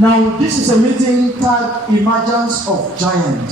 Now, this is a meeting tagged Emergence of Giant.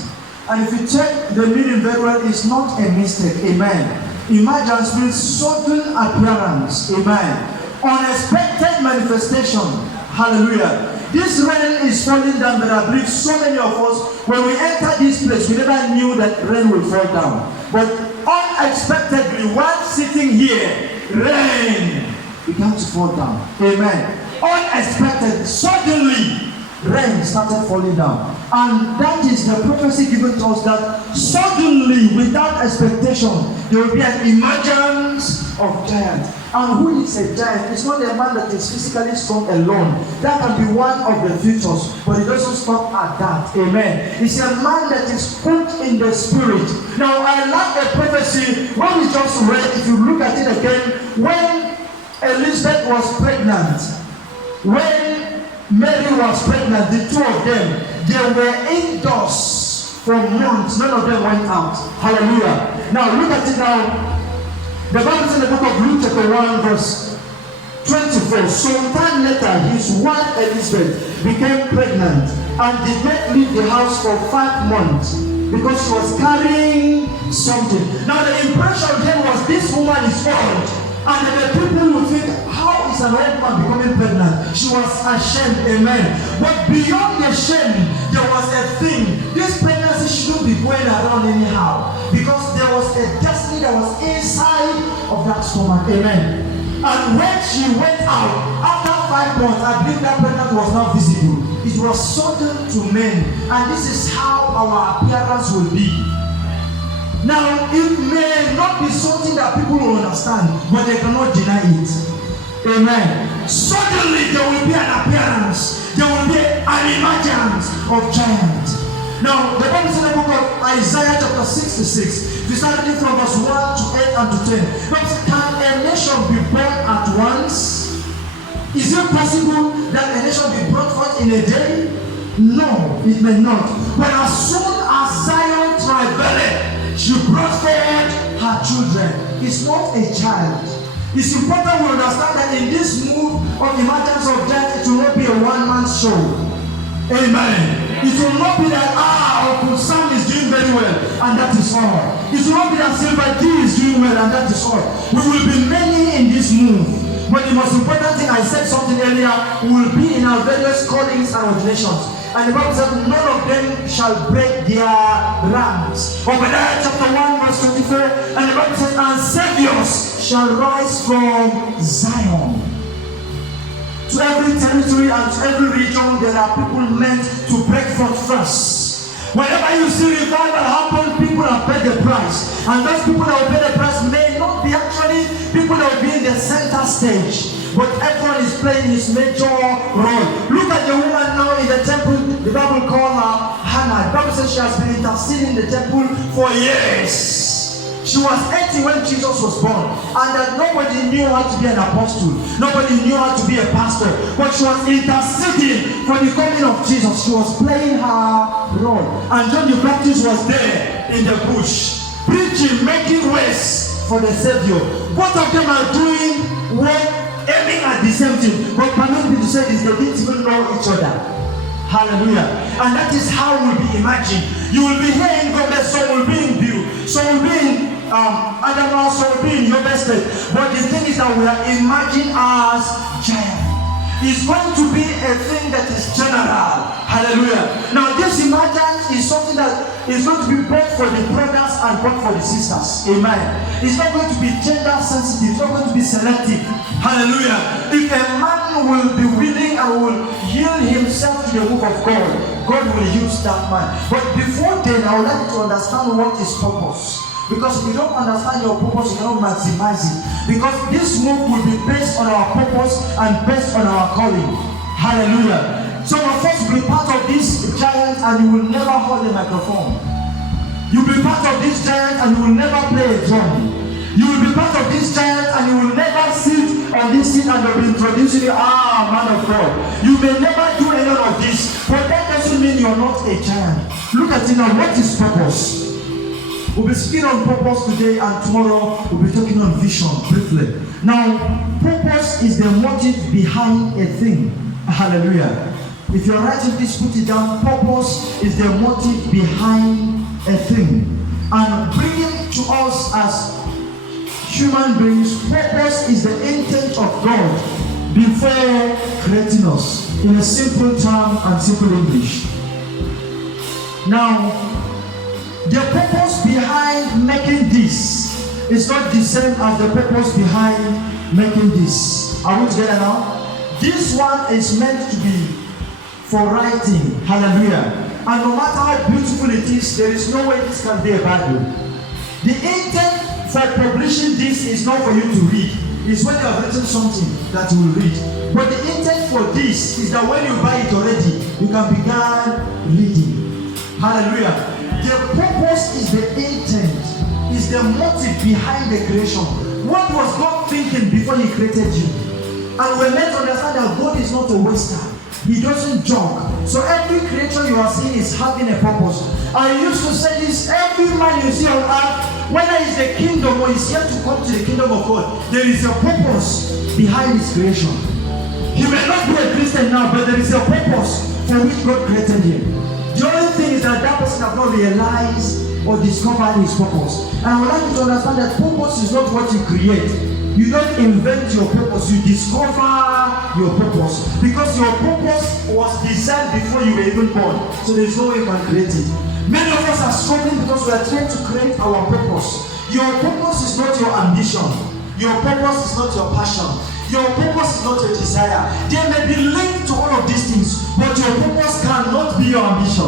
And if you check the meaning very well, it's not a mistake. Amen. Emergence means sudden appearance. Amen. Unexpected manifestation. Hallelujah. This rain is falling down, but I believe so many of us, when we enter this place, we never knew that rain will fall down. But unexpectedly, while sitting here, rain began to fall down. Amen. Unexpected, suddenly, rain started falling down. And that is the prophecy given to us, that suddenly, without expectation, there will be an emergence of giants. And who is a giant? It's not a man that is physically strong alone. That can be one of the features, but it doesn't stop at that. Amen. It's a man that is put in the spirit. Now, I like a prophecy when we just read, if you look at it again, when Elizabeth was pregnant, when Mary was pregnant, the two of them, they were indoors for months. None of them went out. Hallelujah. Now, look at it now. The Bible says in the book of Luke chapter 1 verse 24. Sometime later, his wife Elizabeth became pregnant and did not leave the house for 5 months because she was carrying something. Now the impression then was, this woman is old. And the people would think, how is an old man becoming pregnant? She was ashamed, amen. But beyond the shame, there was a thing. This pregnancy shouldn't be going around anyhow, because there was a destiny that was inside of that stomach, amen. And when she went out, after 5 months, I believe that pregnancy was not visible. It was sudden to men. And this is how our appearance will be. Now, it may not be something that people will understand, but they cannot deny it. Amen. Suddenly, there will be an appearance. There will be an emergence of giants. Now, the Bible says in the book of Isaiah chapter 66, we start reading from verse 1 to 8 and to 10. The Bible says, can a nation be born at once? Is it possible that a nation be brought forth in a day? No, it may not. But as soon as Zion travailed, she brought forth her children. It's not a child. It's important we understand that in this move of emergence of giants, it will not be a one-man show. Amen. It will not be that Uncle Sam is doing very well, and that is all. It will not be that Silver D is doing well, and that is all. We will be many in this move. But the most important thing, I said something earlier, we will be in our various callings and ordinations. And the Bible says, none of them shall break their ranks. Obadiah chapter 1 verse 24. And the Bible says, and saviors shall rise from Zion. To every territory and to every region, there are people meant to break forth first. Whenever you see revival happen, people have paid the price. And those people that will pay the price may not be actually people that will be in the center stage. But everyone is playing his major role. Look at the woman now in the temple. The Bible called her Hannah. The Bible says she has been interceding in the temple for years. She was 80 when Jesus was born. And that nobody knew how to be an apostle. Nobody knew how to be a pastor. But she was interceding for the coming of Jesus. She was playing her role. And John the Baptist was there in the bush, preaching, making ways for the Savior. Both of them are doing what? Aiming at the same thing. But permit me to say this, they didn't even know each other. Hallelujah. And that is how we'll be imagined. You will be here in Gombe, so will be in Biu, so will be in Adamawa, so will be in Yobe State. But the thing is that we are imagined as giants. It's going to be a thing that is general. Hallelujah. Now this emergence is something that is going to be both for the brothers and both for the sisters. Amen. It's not going to be gender sensitive. It's not going to be selective. Hallelujah. If a man will be willing and will yield himself to the move of God, God will use that man. But before then, I would like you to understand what is purpose. Because if you don't understand your purpose, you cannot maximize it. Because this move will be based on our purpose and based on our calling. Hallelujah. Some of us will be part of this giant and you will never hold a microphone. You will be part of this giant and you will never play a drum. You will be part of this giant and you will never sit on this seat and they'll be introducing you, man of God. You may never do any of this, but that doesn't mean you're not a giant. Look at it now. What is purpose? We'll be speaking on purpose today, and tomorrow we'll be talking on vision briefly. Now, purpose is the motive behind a thing. Hallelujah. If you're writing, please put it down. Purpose is the motive behind a thing. And bringing to us as human beings, purpose is the intent of God before creating us. In a simple term and simple English. Now, the purpose behind making this is not the same as the purpose behind making this. Are we together now? This one is meant to be for writing. Hallelujah. And no matter how beautiful it is, there is no way this can be a Bible. The intent for publishing this is not for you to read. It's when you have written something that you will read. But the intent for this is that when you buy it already, you can begin reading. Hallelujah. The purpose is the intent, is the motive behind the creation. What was God thinking before He created you? And we're meant to understand that God is not a waster. He doesn't joke. So every creature you are seeing is having a purpose. I used to say this, every man you see on earth, whether it's the kingdom or he's yet to come to the kingdom of God, there is a purpose behind his creation. He may not be a Christian now, but there is a purpose for which God created him. The only thing is that that person has not realized or discovered his purpose. And I would like you to understand that purpose is not what you create. You don't invent your purpose, you discover your purpose. Because your purpose was designed before you were even born. So there is no way you can create it. Many of us are struggling because we are trying to create our purpose. Your purpose is not your ambition. Your purpose is not your passion. Your purpose is not your desire. They may be linked to all of these things, but your purpose cannot be your ambition.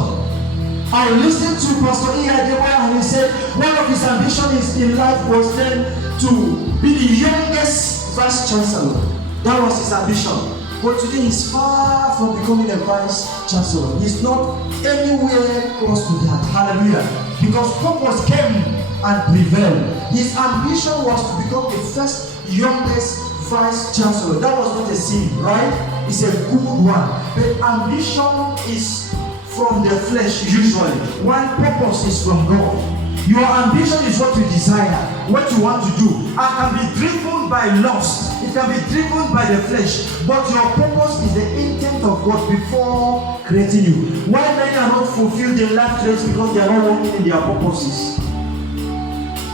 I listened to Pastor E. Adebayo and he said one of his ambitions in life was then to be the youngest vice chancellor. That was his ambition. But today he's far from becoming a vice chancellor. He's not anywhere close to that. Hallelujah. Because purpose came and prevailed. His ambition was to become the first youngest vice chancellor. That was not a sin, right? It's a good one. But ambition is from the flesh usually, while purpose is from God. Your ambition is what you desire, what you want to do, and can be driven by lust. It can be driven by the flesh, but your purpose is the intent of God before creating you. Why many are not fulfilled in life race because they are not working in their purposes.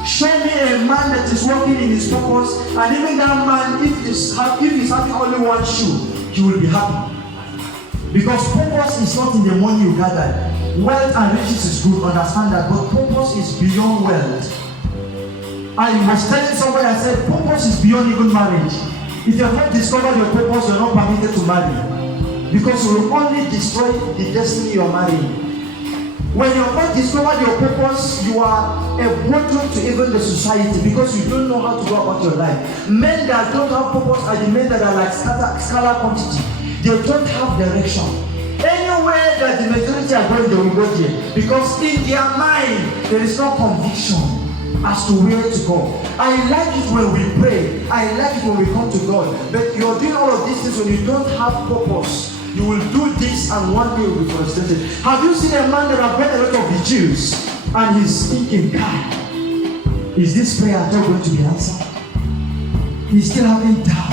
Show me a man that is working in his purpose, and even that man, if he's having only one shoe, he will be happy. Because purpose is not in the money you gather. Wealth and riches is good, understand that, but purpose is beyond wealth. I was telling somebody, I said, purpose is beyond even marriage. If you have not discovered your purpose, you are not permitted to marry. Because you will only destroy the destiny you are marrying. When you have not discovered your purpose, you are a burden to even the society because you don't know how to go about your life. Men that don't have purpose are the men that are like scalar quantity. They don't have direction. Anywhere that the majority are going, they will go there. Because in their mind, there is no conviction as to where to go. I like it when we pray. I like it when we come to God. But you're doing all of these things when you don't have purpose. You will do this and one day you will be frustrated. Have you seen a man that has read a lot of the Jews and he's thinking, God, is this prayer at all going to be answered? He's still having doubt.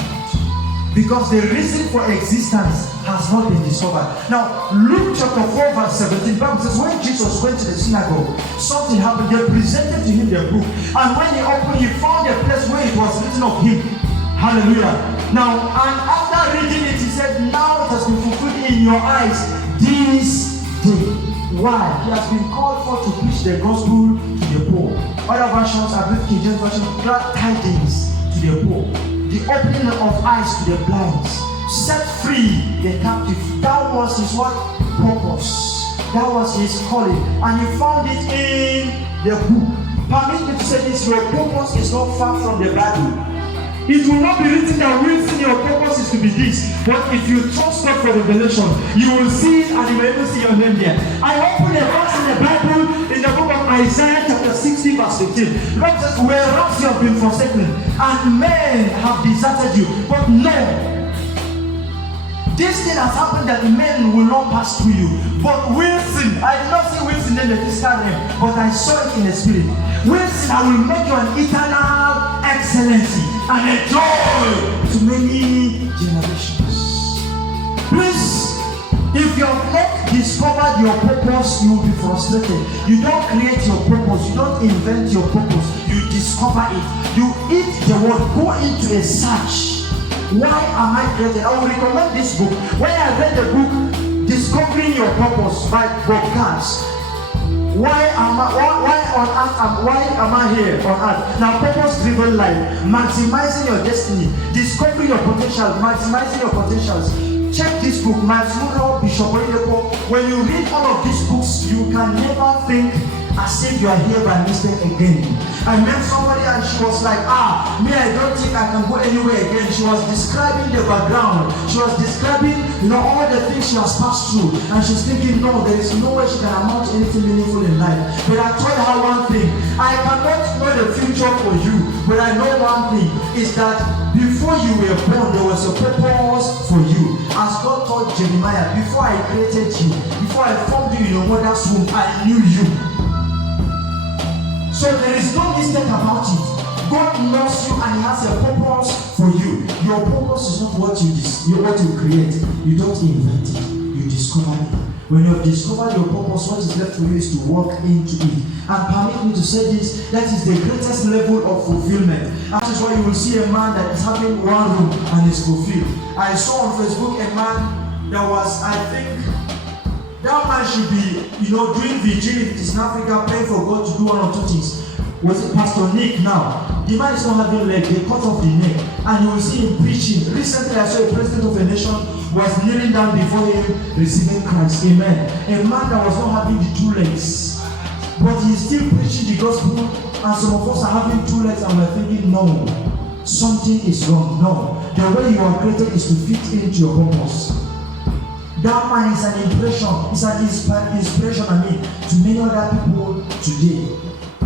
Because the reason for existence has not been discovered. Now, Luke chapter 4 verse 17, Bible says when Jesus went to the synagogue, something happened. They presented to him their book. And when he opened, he found a place where it was written of him. Hallelujah. Now, and after reading it, he said, now it has been fulfilled in your eyes this day. Why? He has been called for to preach the gospel to the poor. Other versions, I believe King James version, glad tidings to the poor. The opening of eyes to the blind, set free the captive. That was his what? Purpose. That was his calling. And he found it in the book. Permit me to say this, your purpose is not far from the Bible. It will not be written that Wilson, your purpose is to be this. But if you trust God for revelation, you will see it and you will even see your name there. I opened a verse in the Bible in the book of Isaiah chapter 60 verse 15. God says, whereas you have been forsaken and men have deserted you. But no. This thing has happened that men will not pass through you. But Wilson, I did not see Wilson in the physical realm, but I saw it in the spirit. Wilson, I will make you an eternal excellency and a joy to many generations. Please, If you have not discovered your purpose, you will be frustrated. You don't create your purpose, you don't invent your purpose, you discover it. You eat the word, go into a search. Why am I created? I will recommend this book. When I read the book, Discovering Your Purpose by Bob Katz. Why am I here on earth? Now, purpose-driven life, maximizing your destiny, discovering your potential, maximizing your potentials. Check this book, Matsuno Bishop Oyedepo. When you read all of these books, you can never think as if you are here by mistake again. I met somebody and she was like, me, I don't think I can go anywhere again. She was describing the background. She was describing, all the things she has passed through. And she's thinking, no, there is no way she can amount to anything meaningful in life. But I told her one thing. I cannot know the future for you. But I know one thing, is that before you were born, there was a purpose for you. As God told Jeremiah, before I created you, before I formed you in your mother's womb, I knew you. So there is no mistake about it. God loves you and He has a purpose for you. Your purpose is not what you create. You don't invent it. You discover it. When you have discovered your purpose, what is left for you is to walk into it. And permit me to say this, that is the greatest level of fulfillment. That is why you will see a man that is having one room and is fulfilled. I saw on Facebook a man that was, I think, that man should be, doing vigilities in Africa, praying for God to do one or two things. Was it Pastor Nick now? The man is not having leg, they cut off the neck. And you will see him preaching. Recently I saw a president of a nation was kneeling down before him, receiving Christ. Amen. A man that was not having the two legs. But he is still preaching the gospel. And some of us are having two legs and we're thinking, no, something is wrong. No. The way you are created is to fit into your purpose. That man is an impression, it's an inspiration to many other people today.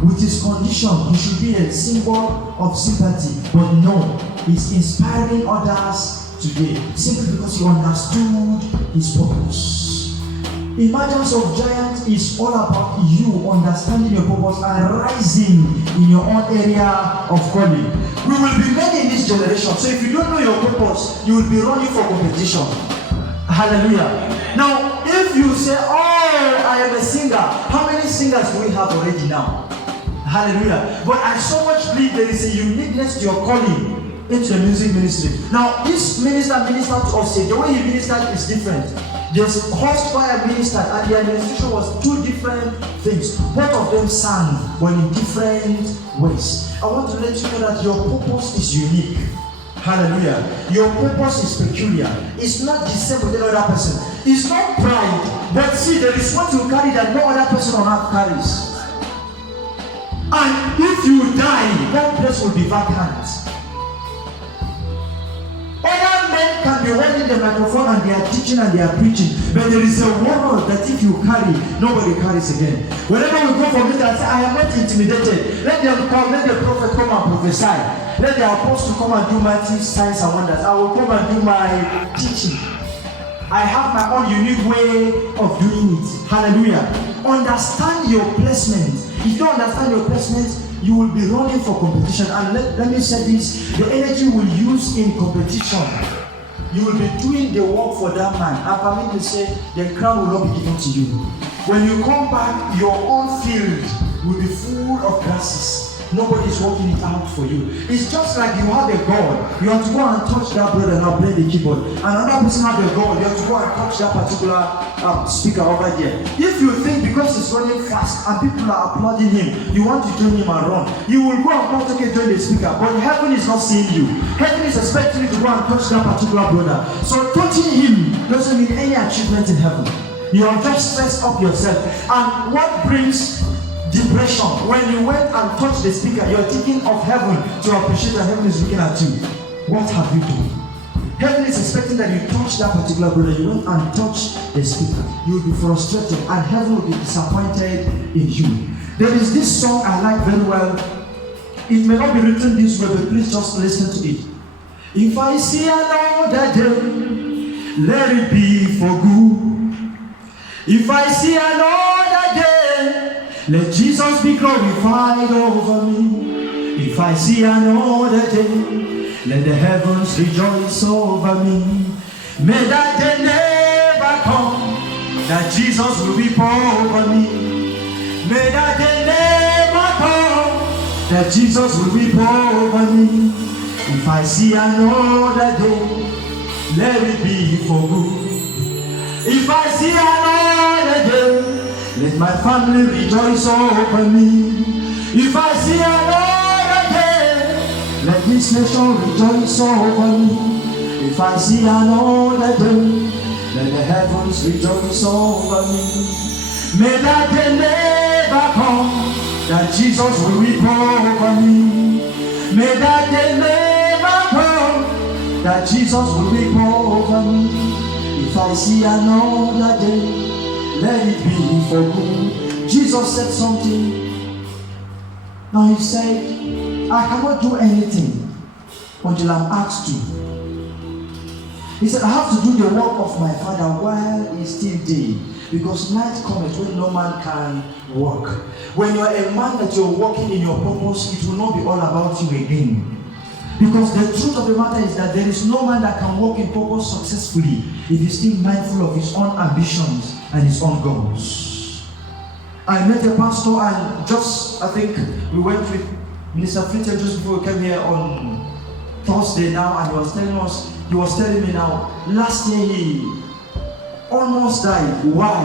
With his condition, he should be a symbol of sympathy. But no, he's inspiring others today simply because he understood his purpose. Emergence of Giants is all about you understanding your purpose and rising in your own area of calling. We will be many in this generation. So if you don't know your purpose, you will be running for competition. Hallelujah. Now, if you say, I am a singer, how many singers do we have already now? Hallelujah. But I so much believe there is a uniqueness to your calling into the music ministry. Now, this minister ministered to us, the way he ministered is different. There's host choir ministered, and the administration was two different things. Both of them sang, but in different ways. I want to let you know that your purpose is unique. Hallelujah. Your purpose is peculiar. It's not the same with any other person. It's not pride. But see, there is what you carry that no other person on earth carries. And if you die, that place will be vacant. Other men can be holding the microphone and they are teaching and they are preaching. But there is a word that if you carry, nobody carries again. Whenever we go for meeting, I say, I am not intimidated. Let them come, let the prophet come and prophesy. Let the apostle come and do mighty signs and wonders. I will come and do my teaching. I have my own unique way of doing it. Hallelujah. Understand your placement. If you don't understand your placement, you will be running for competition. And let me say this, your energy will use in competition. You will be doing the work for that man. And permit me to say, the crown will not be given to you. When you come back, your own field will be full of grasses. Nobody is working it out for you. It's just like you have a God. You have to go and touch that brother and play the keyboard. Another person has a God. You have to go and touch that particular speaker over there. If you think because he's running fast and people are applauding him, you want to join him and run, you will go and touch join the speaker. But heaven is not seeing you. Heaven is expecting you to go and touch that particular brother. So touching him doesn't mean any achievement in heaven. You have just stressed up yourself. And what brings depression? When you went and touched the speaker, you're thinking of heaven to appreciate that heaven is looking at you. What have you done? Heaven is expecting that you touch that particular brother. You went and touched the speaker. You will be frustrated and heaven will be disappointed in you. There is this song I like very well. It may not be written this way, but please just listen to it. If I see another day, let it be for good. If I see another day, let Jesus be glorified over me. If I see another day, let the heavens rejoice over me. May that day never come. that Jesus will weep over me. May that day never come, that Jesus will weep over me. If I see another day, let it be for good. If I see another day, let my family rejoice over me. If I see another day, let this nation rejoice over me. If I see another day, let the heavens rejoice over me. May that day never come, that Jesus will weep over me. May that day never come, that Jesus will weep over me. If I see another day, let it be for good. Jesus said something. Now he said, I cannot do anything until I'm asked to. He said, I have to do the work of my Father while it's still day, because night cometh when no man can work. When you are a man that you're walking in your purpose, it will not be all about you again. Because the truth of the matter is that there is no man that can walk in purpose successfully if he's still mindful of his own ambitions and his own goals. I met a pastor, and I think we went with Minister Fletcher just before we came here on Thursday now, and he was telling me now, last year he almost died. Why?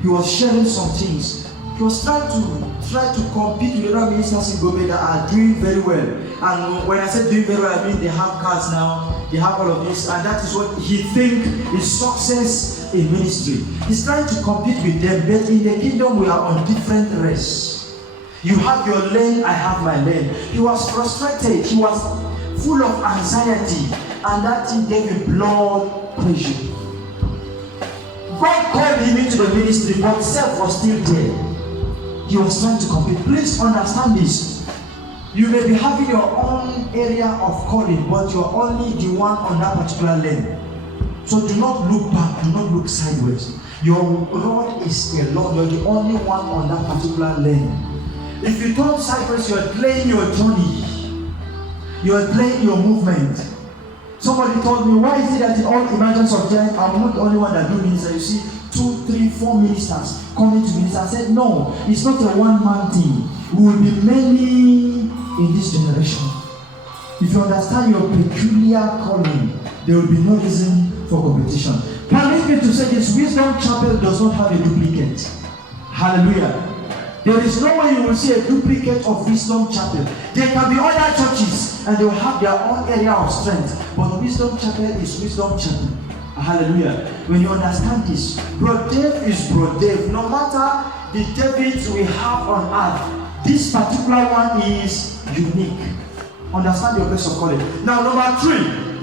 He was sharing some things. He was trying to compete with other ministers in Gobe that are doing very well. And when I said doing very well, I mean they have cars now, they have all of this, and that is what he thinks is success in ministry. He's trying to compete with them, but in the kingdom we are on different races. You have your lane, I have my lane. He was frustrated, he was full of anxiety, and that thing gave him blood pressure. God called him into the ministry, but self was still there. He was trying to compete. Please understand this. You may be having your own area of calling, but you are only the one on that particular lane. So do not look back, do not look sideways. Your rod is alone, you're the only one on that particular lane. If you turn sideways, you're playing your journey. You're playing your movement. Somebody told me, why is it that in all emergence of giants, I'm not the only one that do minister? You see, 2, 3, 4 ministers coming to minister. I said, no, it's not a one-man thing. We will be many in this generation. If you understand your peculiar calling, there will be no reason for competition. Permit me to say this, Wisdom Chapel does not have a duplicate. Hallelujah. There is no way you will see a duplicate of Wisdom Chapel. There can be other churches and they will have their own area of strength. But Wisdom Chapel is Wisdom Chapel. Hallelujah. When you understand this, Bro Dave is Bro Dave. No matter the Davids we have on earth, this particular one is unique. Understand your place of calling. Now, number 3.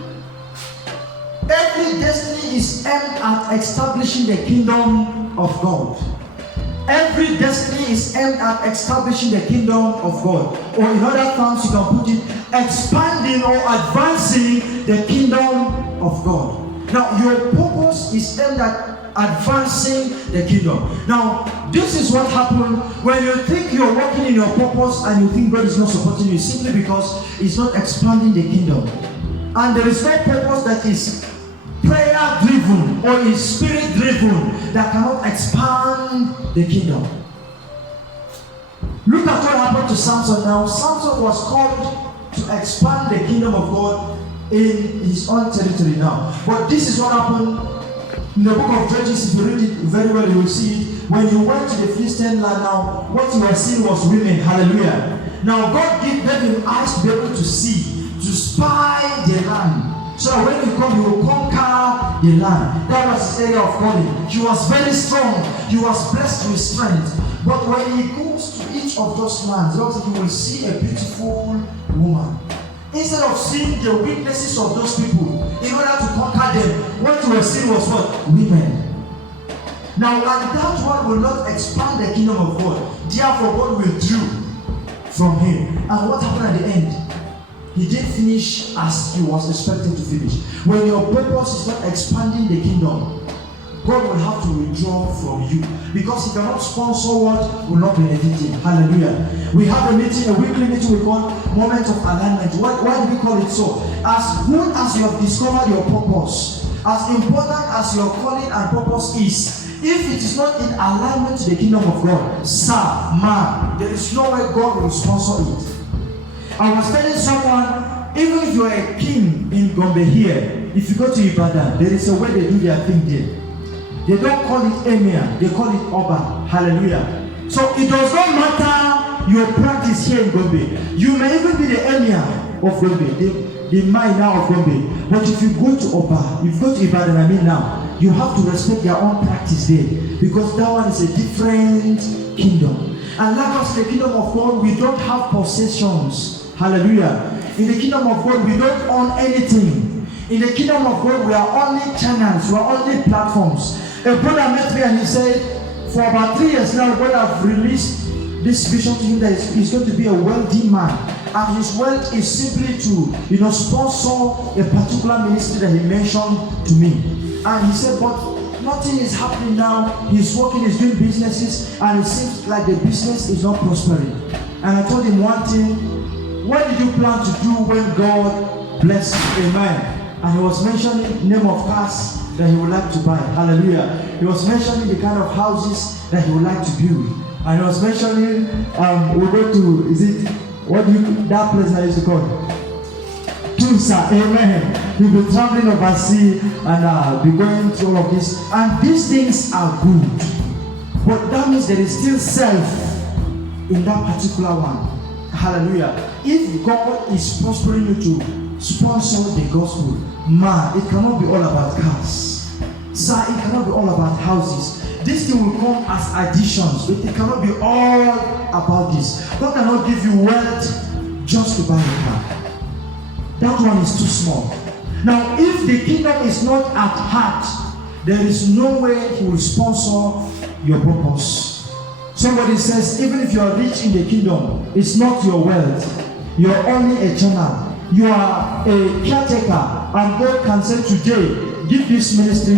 Every destiny is aimed at establishing the kingdom of God. Every destiny is aimed at establishing the kingdom of God. Or in other terms, you can put it, expanding or advancing the kingdom of God. Now, your purpose is aimed at advancing the kingdom. Now, this is what happened when you think you're working in your purpose and you think God is not supporting you, simply because it's not expanding the kingdom. And there is no purpose that is prayer driven or is spirit driven that cannot expand the kingdom. Look at what happened to Samson now. Samson was called to expand the kingdom of God in his own territory now. But this is what happened in the book of Judges. If you read it very well, you will see it. When you went to the Philistine land now, what you were seeing was women. Hallelujah. Now God gave them eyes to be able to see, to spy the land. So when you come, you will conquer the land. That was his area of calling. He was very strong. He was blessed with strength. But when he goes to each of those lands, he will see a beautiful woman. Instead of seeing the weaknesses of those people, in order to conquer them, what you were seeing was what? Women. Now, and that one will not expand the kingdom of God. Therefore, God withdrew from him. And what happened at the end? He didn't finish as he was expected to finish. When your purpose is not expanding the kingdom, God will have to withdraw from you, because he cannot sponsor what will not benefit him. Hallelujah. We have a meeting, a weekly meeting we call Moment of Alignment. Why do we call it so? As good as you have discovered your purpose, as important as your calling and purpose is, If it is not in alignment to the kingdom of God, sir, man, there is no way God will sponsor it. I was telling someone, even if you are a king in Gombe here, if you go to Ibadan, there is a way they do their thing there. They don't call it emir, they call it oba. Hallelujah. So it does not matter your practice here in Gombe. You may even be the emir of Gombe, the minor of Gombe. But if you go to Oba, if you go to Ibadan, now, you have to respect their own practice there. Because that one is a different kingdom. And like us, the kingdom of God, we don't have possessions. Hallelujah. In the kingdom of God, we don't own anything. In the kingdom of God, we are only channels, we are only platforms. A brother met me and he said, for about 3 years now, God have released this vision to him that he's going to be a wealthy man. And his wealth is simply to, sponsor a particular ministry that he mentioned to me. And he said, but nothing is happening now. He's working, he's doing businesses, and it seems like the business is not prospering. And I told him one thing, what did you plan to do when God blessed you? Amen. And he was mentioning name of cars that he would like to buy. Hallelujah. He was mentioning the kind of houses that he would like to build. And he was mentioning, we go to, that place I used to call? Tusa. Amen. He'll be traveling overseas and be going through all of this. And these things are good. But that means there is still self in that particular one. Hallelujah. If God is prospering you to sponsor the gospel, man, it cannot be all about cars. Sir, it cannot be all about houses. This thing will come as additions. It cannot be all about this. God cannot give you wealth just to buy a car. That one is too small. Now, if the kingdom is not at heart, there is no way he will sponsor your purpose. Somebody says, even if you are rich in the kingdom, it's not your wealth. You are only a channel. You are a caretaker, and God can say today, give this ministry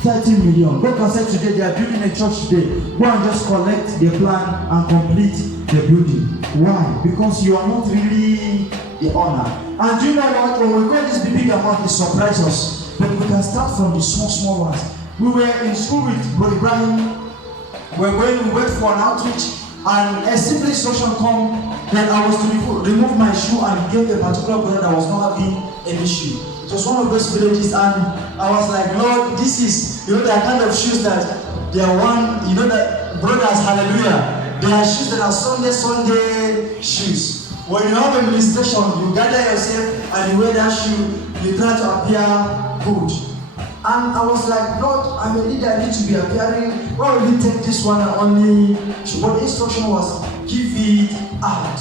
30 million. God can say today, they are building a church today. Go and just collect the plan and complete the building. Why? Because you are not really the owner. And you know what? When we got this big amount, it surprises us. But we can start from the small ones. We were in school with Brother Ibrahim. We went for an outreach, and a simple instruction come that I was to remove my shoe and give a particular brother that was not having any shoe. It was one of those villages, and I was like, Lord, this is, the kind of shoes that they are one, that brothers, hallelujah, they are shoes that are Sunday shoes. When you have a ministration, you gather yourself and you wear that shoe, you try to appear good. And I was like, Lord, I'm a leader, I need to be appearing. Why will you take this one and only? But the instruction was, give it out.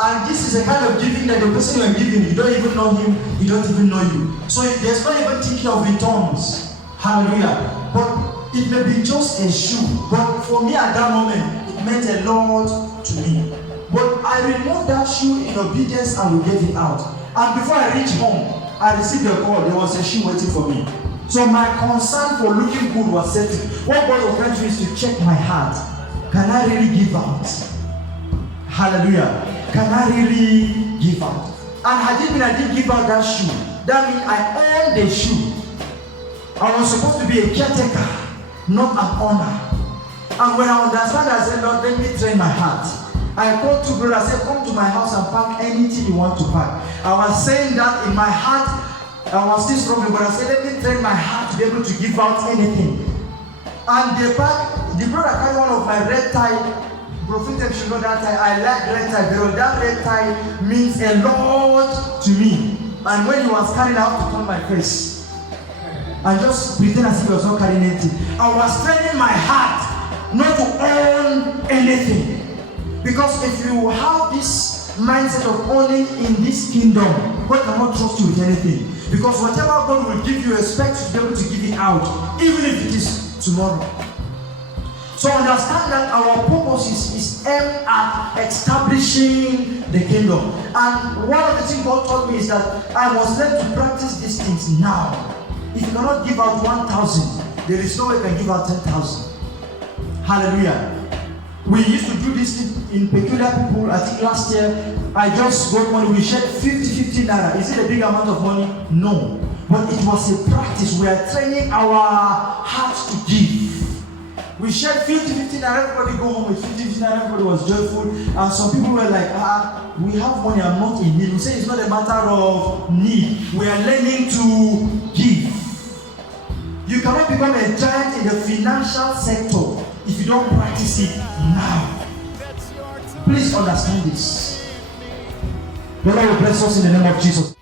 And this is a kind of giving that the person you are giving, you don't even know him, he don't even know you. So there's not even thinking of returns. Hallelujah. But it may be just a shoe. But for me at that moment, it meant a lot to me. But I removed that shoe in obedience and we gave it out. And before I reached home, I received a call. There was a shoe waiting for me. So my concern for looking good was settled. What God was trying to do is to check my heart. Can I really give out? Hallelujah. Can I really give out? And I didn't give out that shoe. That means I owned the shoe. I was supposed to be a caretaker, not an owner. And when I understand, I said, Lord, let me train my heart. I called two brothers, I said, come to my house and pack anything you want to pack. I was saying that in my heart. I was still struggling, but I said, let me train my heart to be able to give out anything. And the brother carried one of my red tie. Prophet should know that tie. I like red tie very well. That red tie means a lot to me. And when he was carrying, I have to turn my face and just pretend as if he was not carrying anything. I was training my heart not to own anything. Because if you have this mindset of owning in this kingdom, God cannot trust you with anything. Because whatever God will give you, expect you to be able to give it out, even if it is tomorrow. So understand that our purpose is aimed at establishing the kingdom. And one of the things God told me is that I must learn to practice these things now. If you cannot give out 1,000, there is no way you can give out 10,000. Hallelujah. We used to do this in peculiar people. I think last year, I just got money. We shared 50 naira. Is it a big amount of money? No. But it was a practice. We are training our hearts to give. We shared 50 naira, everybody go home with 50 naira, everybody was joyful. And some people were like, we have money, I'm not in need. We say it's not a matter of need. We are learning to give. You cannot become a giant in the financial sector if you don't practice it now. Please understand this. The Lord will bless us in the name of Jesus.